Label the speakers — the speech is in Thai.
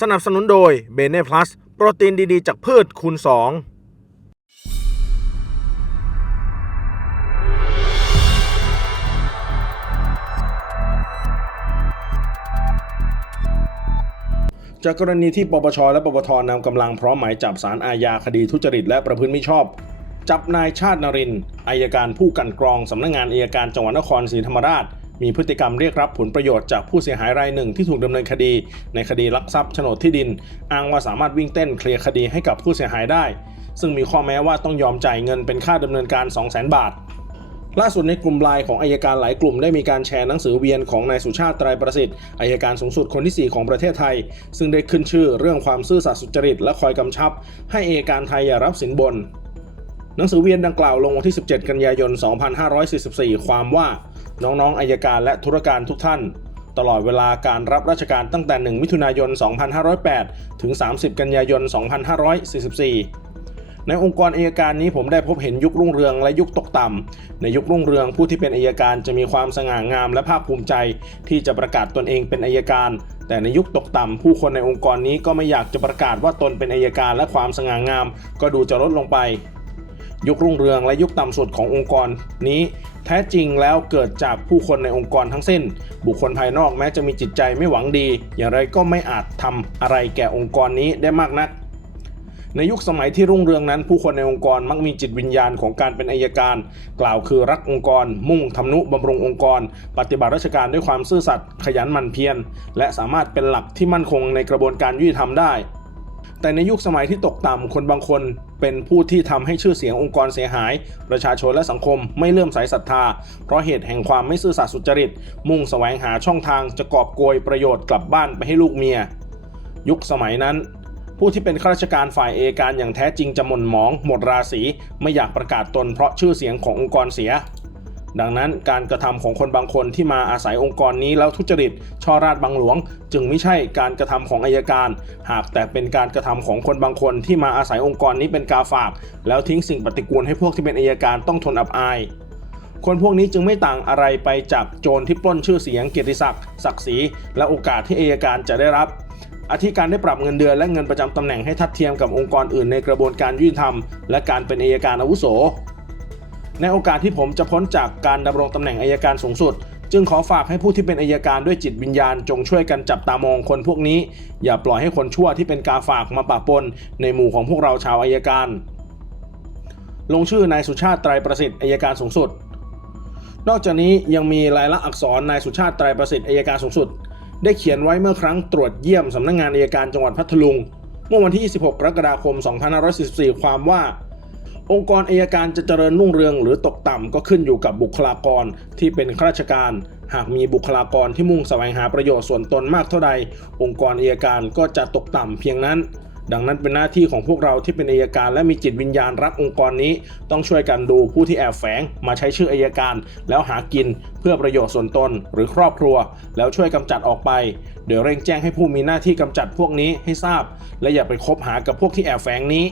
Speaker 1: สนับสนุนโดยเบเน่พลัสโปรตีนดีๆ จากพืชคูณ2จากกรณีที่ปปชและปปทนำกำลังพร้อมหมายจับสารอาญาคดีทุจริตและประพฤติมิชอบ จับนายชาตินรินอายการผู้กันกรองสำนักงงานอายการจังหวัดนครศรีธรรมราช มีพฤติกรรมเรียกรับผลประโยชน์จากผู้เสียหายรายหนึ่งที่ถูกดำเนินคดี ในคดีลักทรัพย์โฉนดที่ดิน อ้างว่าสามารถวิ่งเต้นเคลียร์คดีให้กับผู้เสียหายได้ ซึ่งมีข้อแม้ว่าต้องยอมจ่ายเงินเป็นค่าดำเนินการ 200,000 บาทล่าสุดในกลุ่มไลน์ของอายการหลายกลุ่มได้มีการแชร์หนังสือเวียนของนายสุชาติไตรประสิทธิ์อายการสูงสุดคนที่ 4 ของประเทศไทย ซึ่งได้ขึ้นชื่อเรื่องความซื่อสัตย์สุจริตและคอยกำชับ ให้อายการไทยอย่ารับสินบน หนังสือเวียนดังกล่าวลงวันที่ 17 กันยายน 2544 ความว่าน้องๆอายการและธุรการทุกท่าน ตลอดเวลาการรับราชการตั้งแต่ 1 มิถุนายน 2508 ถึง 30 กันยายน 2544 ในองค์กรอัยการนี้ผมได้พบเห็นยุครุ่งเรืองและยุคตกต่ำ ในยุครุ่งเรืองผู้ที่เป็นอัยการจะมีความสง่างามและภาคภูมิใจ ที่จะประกาศตนเองเป็นอัยการแต่ในยุคตกต่ำผู้คนในองค์กรนี้ก็ไม่อยากจะประกาศว่าตนเป็นอัยการและความสง่างาม ก็ดูจะลดลงไป ยุครุ่งเรืองและยุคต่ำสุดขององค์กรนี้แท้จริงแล้วเกิดจากผู้คนในองค์กรทั้งสิ้น บุคคลภายนอกแม้จะมีจิตใจไม่หวังดี อย่างไรก็ไม่อาจทำอะไรแก่องค์กรนี้ได้มากนักในยุคสมัยที่รุ่งเรืองนั้น ผู้คนในองค์กรมักมีจิตวิญญาณของการเป็นอายการ กล่าวคือรักองค์กร มุ่งทำนุบำรุงองค์กร ปฏิบัติราชการด้วยความซื่อสัตย์ขยันหมั่นเพียรและสามารถเป็นหลักที่มั่นคงในกระบวนการยุติธรรมได้ แต่ในยุคสมัยที่ตกต่ำคนบางคน เป็นผู้ที่ทำให้ชื่อเสียงองค์กรเสียหาย ประชาชนและสังคมไม่เลื่อมใสศรัทธา เพราะเหตุแห่งความไม่ซื่อสัตย์สุจริต มุ่งแสวงหาช่องทางจะกอบโกยประโยชน์กลับบ้านไปให้ลูกเมีย ยุคสมัยนั้นผู้ที่เป็นข้าราชการฝ่ายเอการอย่างแท้จริงจะหม่นหมอง หมดราศีไม่อยากประกาศตนเพราะชื่อเสียงขององค์กรเสีย ดังนั้นการกระทำของคนบางคนที่มาอาศัยองค์กรนี้แล้วทุจริตช่อราดบังหลวง จึงไม่ใช่การกระทำของอายการ หากแต่เป็นการกระทำของคนบางคนที่มาอาศัยองค์กรนี้เป็นกาฝาก แล้วทิ้งสิ่งปฏิกูลให้พวกที่เป็นอายการต้องทนอับอาย คนพวกนี้จึงไม่ต่างอะไรไปจากโจรที่ปล้นชื่อเสียงเกียรติศักดิ์ศักดิ์ศรีและโอกาสที่อายการจะได้รับอธิการได้ปรับเงินเดือนและเงินประจำตำแหน่งให้ทัดเทียมกับองค์กรอื่นในกระบวนการยุติธรรม และการเป็นอายการอาวุโส ในโอกาสที่ผมจะพ้นจากการดำรงตำแหน่งอายการสูงสุด จึงขอฝากให้ผู้ที่เป็นอายการด้วยจิตวิญญาณ จงช่วยกันจับตามองคนพวกนี้ อย่าปล่อยให้คนชั่วที่เป็นกาฝากมาปะปนในหมู่ของพวกเราชาวอายการ ลงชื่อนายสุชาติไตรประสิทธิ์อายการสูงสุด นอกจากนี้ยังมีลายลักษณ์อักษรนายสุชาติไตรประสิทธิ์อายการสูงสุด ได้เขียนไว้เมื่อครั้งตรวจเยี่ยมสำนักงงานอายการจังหวัดพัทลุง เมื่อวันที่ 26 กรกฎาคม 2544 ความว่า องค์กรอายการจะเจริญรุ่งเรืองหรือตกต่ำก็ขึ้นอยู่กับบุคลากรที่เป็นข้าราชการ หากมีบุคลากรที่มุ่งแสวงหาประโยชน์ส่วนตนมากเท่าใด องค์กรอายการก็จะตกต่ำเพียงนั้น ดังนั้นเป็นหน้าที่ของพวกเราที่เป็นอายการและมีจิตวิญญาณรักองค์กรนี้ ต้องช่วยกันดูผู้ที่แอบแฝงมาใช้ชื่ออายการ แล้วหากินเพื่อประโยชน์ส่วนตนหรือครอบครัว แล้วช่วยกำจัดออกไปเดี๋ยวเร่งแจ้งให้ผู้มีหน้าที่กำจัดพวกนี้ให้ทราบ และอย่าไปคบหากับพวกที่แอบแฝงนี้